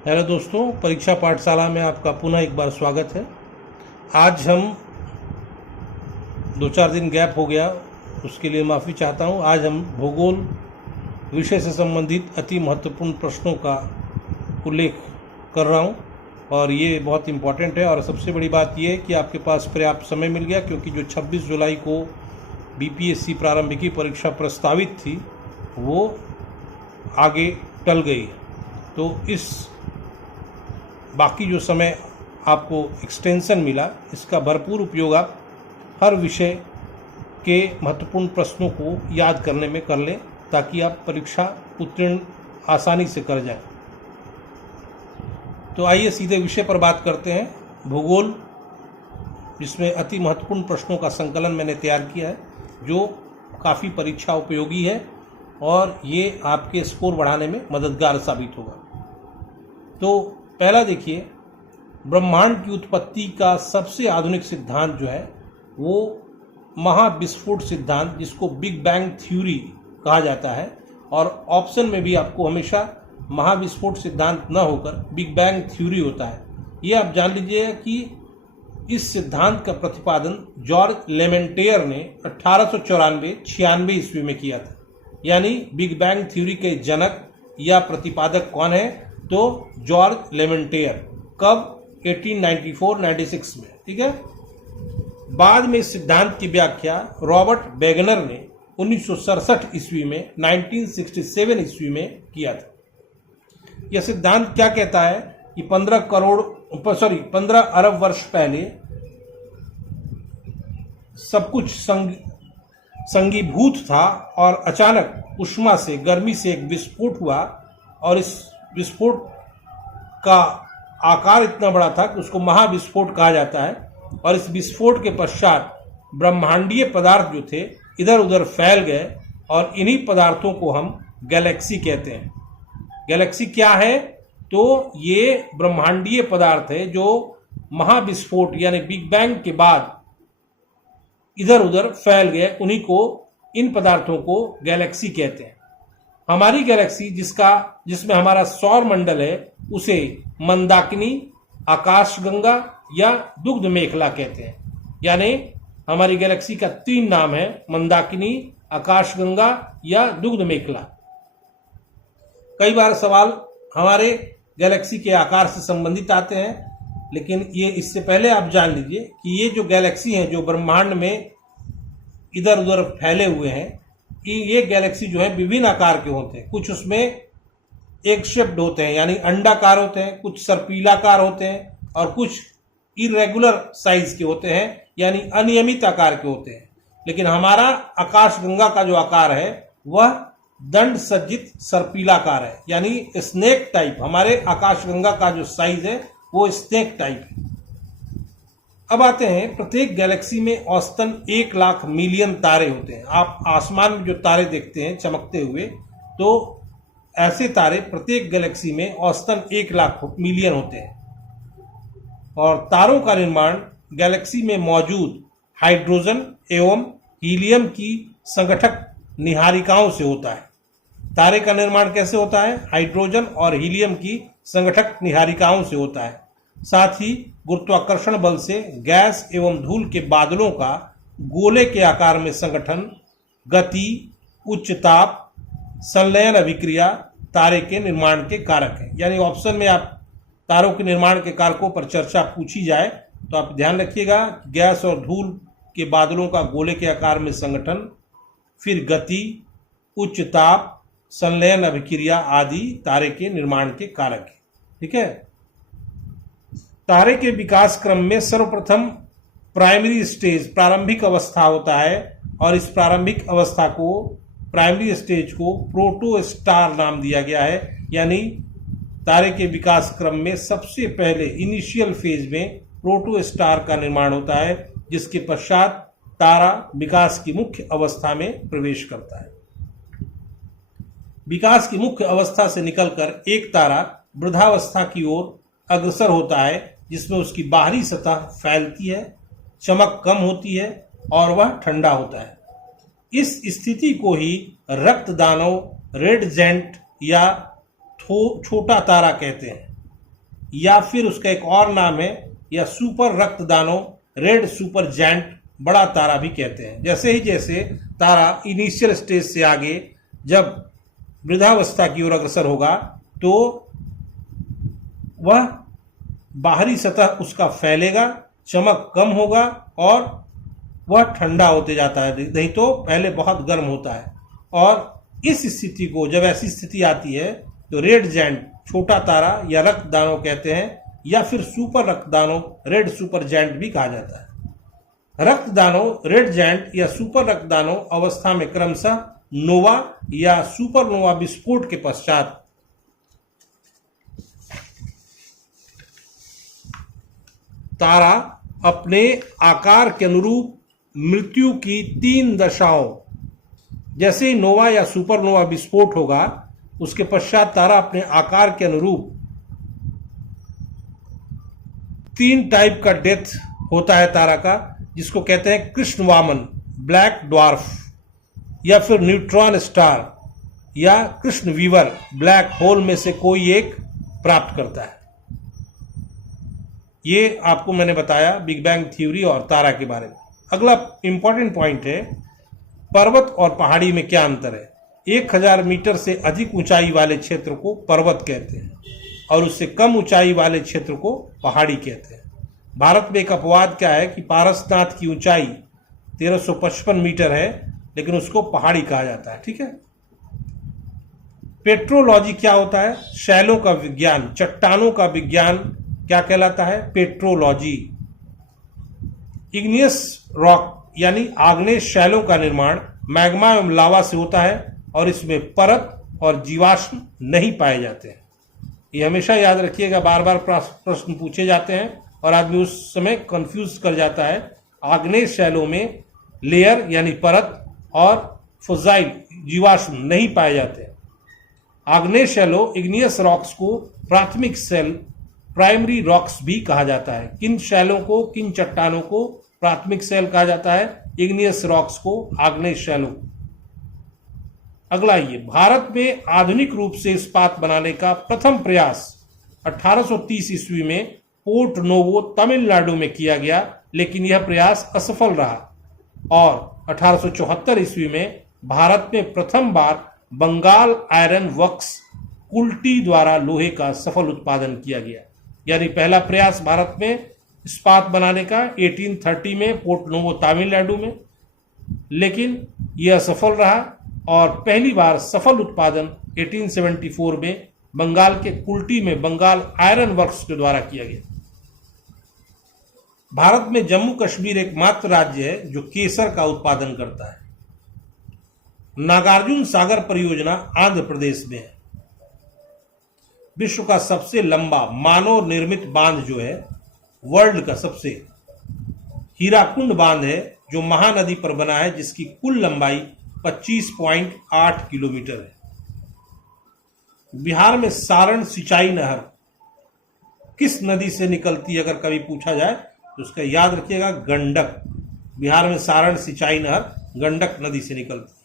Hello दोस्तों, परीक्षा पाठशाला में आपका पुनः एक बार स्वागत है। आज हम 2-4 दिन गैप हो गया, उसके लिए माफ़ी चाहता हूँ। आज हम भूगोल विषय से संबंधित अति महत्वपूर्ण प्रश्नों का उल्लेख कर रहा हूँ और ये बहुत इम्पॉर्टेंट है। और सबसे बड़ी बात ये है कि आपके पास पर्याप्त समय मिल गया, क्योंकि जो 26 जुलाई को बीपीएससी प्रारंभिकी परीक्षा प्रस्तावित थी वो आगे टल गई। तो इस बाकी जो समय आपको एक्सटेंशन मिला, इसका भरपूर उपयोग आप हर विषय के महत्वपूर्ण प्रश्नों को याद करने में कर लें, ताकि आप परीक्षा उत्तीर्ण आसानी से कर जाएं। तो आइए सीधे विषय पर बात करते हैं। भूगोल, जिसमें अति महत्वपूर्ण प्रश्नों का संकलन मैंने तैयार किया है, जो काफ़ी परीक्षा उपयोगी है और ये आपके स्कोर बढ़ाने में मददगार साबित होगा। तो पहला देखिए, ब्रह्मांड की उत्पत्ति का सबसे आधुनिक सिद्धांत जो है वो महाविस्फोट सिद्धांत, जिसको बिग बैंग थ्योरी कहा जाता है। और ऑप्शन में भी आपको हमेशा महाविस्फोट सिद्धांत न होकर बिग बैंग थ्योरी होता है। ये आप जान लीजिए कि इस सिद्धांत का प्रतिपादन जॉर्ज लेमेंटेयर ने 1894-96 ईस्वी में किया था। यानी बिग बैंग थ्योरी के जनक या प्रतिपादक कौन है? तो जॉर्ज लेमेंटेयर। कब? 1894-96 में। ठीक है। बाद में इस सिद्धांत की व्याख्या रॉबर्ट वेगनर ने 1967 ईस्वी में 1967 ईस्वी में किया था। यह सिद्धांत क्या कहता है कि 15 अरब वर्ष पहले सब कुछ संगीभूत था और अचानक उष्मा से, गर्मी से एक विस्फोट हुआ और इस विस्फोट का आकार इतना बड़ा था कि उसको महाविस्फोट कहा जाता है। और इस विस्फोट के पश्चात ब्रह्मांडीय पदार्थ जो थे इधर उधर फैल गए और इन्हीं पदार्थों को हम गैलेक्सी कहते हैं। गैलेक्सी क्या है? तो ये ब्रह्मांडीय पदार्थ है जो महाविस्फोट यानी बिग बैंग के बाद इधर उधर फैल गए, उन्हीं को, इन पदार्थों को गैलेक्सी कहते हैं। हमारी गैलेक्सी जिसमें हमारा सौर मंडल है, उसे मंदाकिनी, आकाशगंगा या दुग्ध मेखला कहते हैं। यानी हमारी गैलेक्सी का 3 नाम है: मंदाकिनी, आकाशगंगा या दुग्ध मेखला। कई बार सवाल हमारे गैलेक्सी के आकार से संबंधित आते हैं, लेकिन ये इससे पहले आप जान लीजिए कि ये जो गैलेक्सी हैं, जो ब्रह्मांड में इधर उधर फैले हुए हैं, ये गैलेक्सी जो है विभिन्न आकार के होते हैं। कुछ उसमें एक शेप्ड होते हैं, यानी अंडाकार होते हैं, कुछ सर्पिलाकार होते हैं, और कुछ इरेगुलर साइज के होते हैं, यानी अनियमित आकार के होते हैं। लेकिन हमारा आकाशगंगा का जो आकार है वह दंड सज्जित सर्पिलाकार है, यानी स्नेक टाइप। हमारे आकाशगंगा का जो साइज है वो स्नेक टाइप है। अब आते हैं, प्रत्येक गैलेक्सी में औसतन 1 लाख मिलियन तारे होते हैं। आप आसमान में जो तारे देखते हैं चमकते हुए, तो ऐसे तारे प्रत्येक गैलेक्सी में औसतन 1 लाख मिलियन होते हैं। और तारों का निर्माण गैलेक्सी में मौजूद हाइड्रोजन एवं हीलियम की संगठक निहारिकाओं से होता है। तारे का निर्माण कैसे होता है? हाइड्रोजन और हीलियम की संगठक निहारिकाओं से होता है। साथ ही गुरुत्वाकर्षण बल से गैस एवं धूल के बादलों का गोले के आकार में संगठन, गति, उच्च ताप, संलयन अभिक्रिया तारे के निर्माण के कारक है। यानी ऑप्शन में आप तारों के निर्माण के कारकों पर चर्चा पूछी जाए तो आप ध्यान रखिएगा, गैस और धूल के बादलों का गोले के आकार में संगठन, फिर गति, उच्च ताप, संलयन अभिक्रिया आदि तारे के निर्माण के कारक है। ठीक है। तारे के विकास क्रम में सर्वप्रथम प्राइमरी स्टेज, प्रारंभिक अवस्था होता है, और इस प्रारंभिक अवस्था को, प्राइमरी स्टेज को प्रोटोस्टार नाम दिया गया है। यानी तारे के विकास क्रम में सबसे पहले इनिशियल फेज में प्रोटोस्टार का निर्माण होता है, जिसके पश्चात तारा विकास की मुख्य अवस्था में प्रवेश करता है। विकास की मुख्य अवस्था से निकलकर एक तारा वृद्धावस्था की ओर अग्रसर होता है, जिसमें उसकी बाहरी सतह फैलती है, चमक कम होती है और वह ठंडा होता है। इस स्थिति को ही रक्त दानव, रेड जेंट या छोटा तारा कहते हैं। या फिर उसका एक और नाम है, या सुपर रक्तदानों, रेड सुपर जायंट, बड़ा तारा भी कहते हैं। जैसे ही जैसे तारा इनिशियल स्टेज से आगे जब वृद्धावस्था की ओर अग्रसर होगा तो वह बाहरी सतह उसका फैलेगा, चमक कम होगा और वह ठंडा होते जाता है, नहीं तो पहले बहुत गर्म होता है। और इस स्थिति को, जब ऐसी स्थिति आती है तो रेड जायंट, छोटा तारा या रक्तदानव कहते हैं, या फिर सुपर रक्तदानव, रेड सुपर जायंट भी कहा जाता है। रक्तदानव, रेड जायंट या सुपर रक्तदानव अवस्था में क्रमशः नोवा या सुपरनोवा विस्फोट के पश्चात तारा अपने आकार के अनुरूप मृत्यु की 3 दशाओं, जैसे ही नोवा या सुपरनोवा विस्फोट होगा उसके पश्चात तारा अपने आकार के अनुरूप 3 टाइप का डेथ होता है तारा का, जिसको कहते हैं कृष्ण वामन, ब्लैक ड्वार्फ, या फिर न्यूट्रॉन स्टार, या कृष्ण वीवर, ब्लैक होल में से कोई एक प्राप्त करता है। ये आपको मैंने बताया बिग बैंग थ्योरी और तारा के बारे में। अगला इंपॉर्टेंट पॉइंट है, पर्वत और पहाड़ी में क्या अंतर है। 1000 मीटर से अधिक ऊंचाई वाले क्षेत्र को पर्वत कहते हैं और उससे कम ऊंचाई वाले क्षेत्र को पहाड़ी कहते हैं। भारत में एक अपवाद क्या है कि पारसनाथ की ऊंचाई 1355 मीटर है, लेकिन उसको पहाड़ी कहा जाता है। ठीक है। पेट्रोलॉजी क्या होता है? शैलों का विज्ञान, चट्टानों का विज्ञान क्या कहलाता है? पेट्रोलॉजी। इग्नियस रॉक यानी आग्नेय शैलों का निर्माण मैग्मा एवं लावा से होता है और इसमें परत और जीवाश्म नहीं पाए जाते हैं। ये हमेशा याद रखिएगा, बार बार प्रश्न पूछे जाते हैं और आदमी उस समय कंफ्यूज कर जाता है। आग्नेय शैलों में लेयर यानी परत और फुजाइल जीवाश्म नहीं पाए जाते हैं। आग्नेय शैलों इग्नियस रॉक्स को प्राथमिक सेल, प्राइमरी रॉक्स भी कहा जाता है। किन शैलों को, किन चट्टानों को प्राथमिक सेल कहा जाता है? इग्नियस रॉक्स को आग्नेय शैलों। अगला, ये भारत में आधुनिक रूप से इस्पात बनाने का प्रथम प्रयास 1830 ईस्वी में पोर्ट नोवो तमिलनाडु में किया गया, लेकिन यह प्रयास असफल रहा और 1874 ईस्वी में भारत में प्रथम बार बंगाल आयरन वर्क्स कुल्टी द्वारा लोहे का सफल उत्पादन किया गया। यानी पहला प्रयास भारत में इस्पात बनाने का 1830 में पोर्ट नोवो तमिलनाडु में, लेकिन यह असफल रहा और पहली बार सफल उत्पादन 1874 में बंगाल के कुल्टी में बंगाल आयरन वर्क्स के द्वारा किया गया। भारत में जम्मू कश्मीर एकमात्र राज्य है जो केसर का उत्पादन करता है। नागार्जुन सागर परियोजना आंध्र प्रदेश में है। विश्व का सबसे लंबा मानव निर्मित बांध जो है, वर्ल्ड का सबसे, हीराकुंड बांध है जो महानदी पर बना है, जिसकी कुल लंबाई 25.8 किलोमीटर है। बिहार में सारण सिंचाई नहर किस नदी से निकलती है? अगर कभी पूछा जाए तो उसका याद रखिएगा, गंडक। बिहार में सारण सिंचाई नहर गंडक नदी से निकलती है।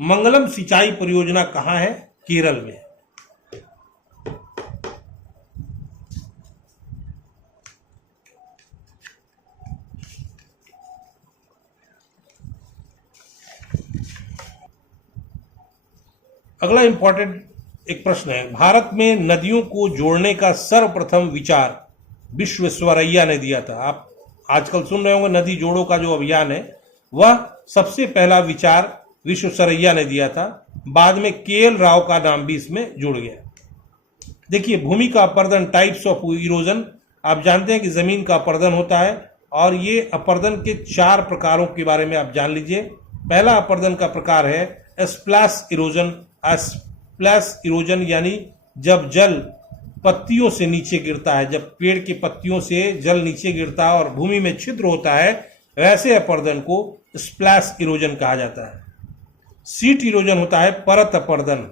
मंगलम सिंचाई परियोजना कहाँ है? केरल में। अगला इंपॉर्टेंट एक प्रश्न है, भारत में नदियों को जोड़ने का सर्वप्रथम विचार विश्वेश्वरैया ने दिया था। आप आजकल सुन रहे होंगे नदी जोड़ो का जो अभियान है, वह सबसे पहला विचार विश्वेश्वरैया ने दिया था। बाद में केएल राव का नाम भी इसमें जुड़ गया। देखिए, भूमि का अपर्दन, टाइप्स ऑफ इरोजन। आप जानते हैं कि जमीन का अपर्दन होता है और ये अपर्दन के 4 प्रकारों के बारे में आप जान लीजिए। पहला अपर्दन का प्रकार है स्प्लैश इरोजन। स्प्लैश इरोजन यानी जब जल पत्तियों से नीचे गिरता है, जब पेड़ की पत्तियों से जल नीचे गिरता है और भूमि में छिद्र होता है, वैसे अपर्दन को स्प्लैश इरोजन कहा जाता है। सीट इरोजन होता है परत अपर्दन,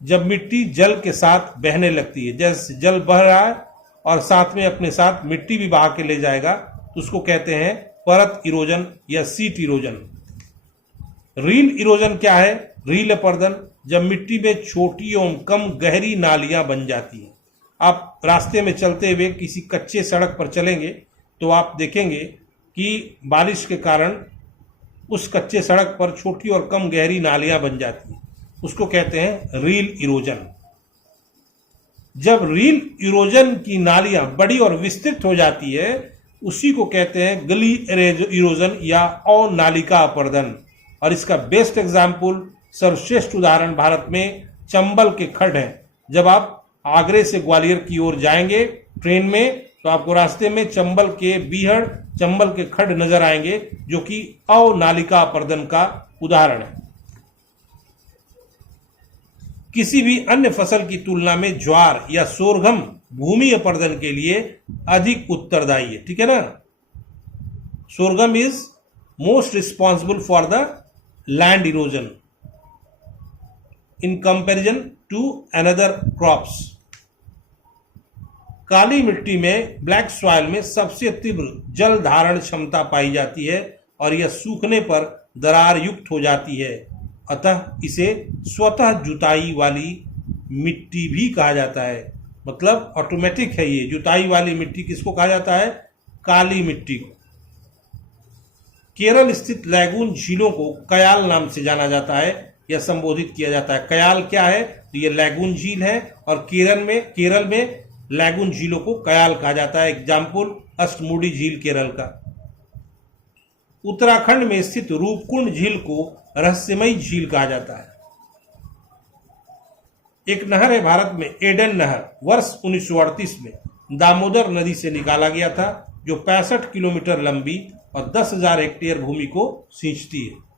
जब मिट्टी जल के साथ बहने लगती है, जैसे जल बह रहा है और साथ में अपने साथ मिट्टी भी बहा के ले जाएगा, तो उसको कहते हैं परत इरोजन या सीट इरोजन। रील इरोजन क्या है? रील अपर्दन, जब मिट्टी में छोटी एवं कम गहरी नालियां बन जाती हैं। आप रास्ते में चलते हुए किसी कच्चे सड़क पर चलेंगे तो आप देखेंगे कि बारिश के कारण उस कच्चे सड़क पर छोटी और कम गहरी नालियां बन जाती हैं। उसको कहते हैं रील इरोजन। जब रील इरोजन की नालियां बड़ी और विस्तृत हो जाती है उसी को कहते हैं गली इरोजन या अनालिका अपर्दन। और इसका बेस्ट एग्जाम्पल, सर्वश्रेष्ठ उदाहरण भारत में चंबल के खड्ड है। जब आप आगरे से ग्वालियर की ओर जाएंगे ट्रेन में तो आपको रास्ते में चंबल के बीहड़, चंबल के खड्ड नजर आएंगे जो कि अनालिका अपर्दन का उदाहरण है। किसी भी अन्य फसल की तुलना में ज्वार या सोरगम भूमि अपर्दन के लिए अधिक उत्तरदायी है, ठीक है ना। Sorghum is most responsible for the land erosion in comparison to another crops. काली मिट्टी में, ब्लैक सॉइल में सबसे तीव्र जल धारण क्षमता पाई जाती है और यह सूखने पर दरार युक्त हो जाती है, अतः इसे स्वतः जुताई वाली मिट्टी भी कहा जाता है। मतलब ऑटोमेटिक है ये जुताई वाली मिट्टी। किसको कहा जाता है? काली मिट्टी को। केरल स्थित लैगून झीलों को कयाल नाम से जाना जाता है या संबोधित किया जाता है। कयाल क्या है? तो ये लैगून झील है और केरल में लैगून झीलों को कयाल कहा जाता है। एग्जाम्पल अष्टमुडी झील केरल का। उत्तराखंड में स्थित रूपकुंड झील को रहस्यमयी झील कहा जाता है। एक नहर है भारत में, एडन नहर, वर्ष 1938 में दामोदर नदी से निकाला गया था, जो 65 किलोमीटर लंबी और 10,000 हेक्टेयर भूमि को सींचती है।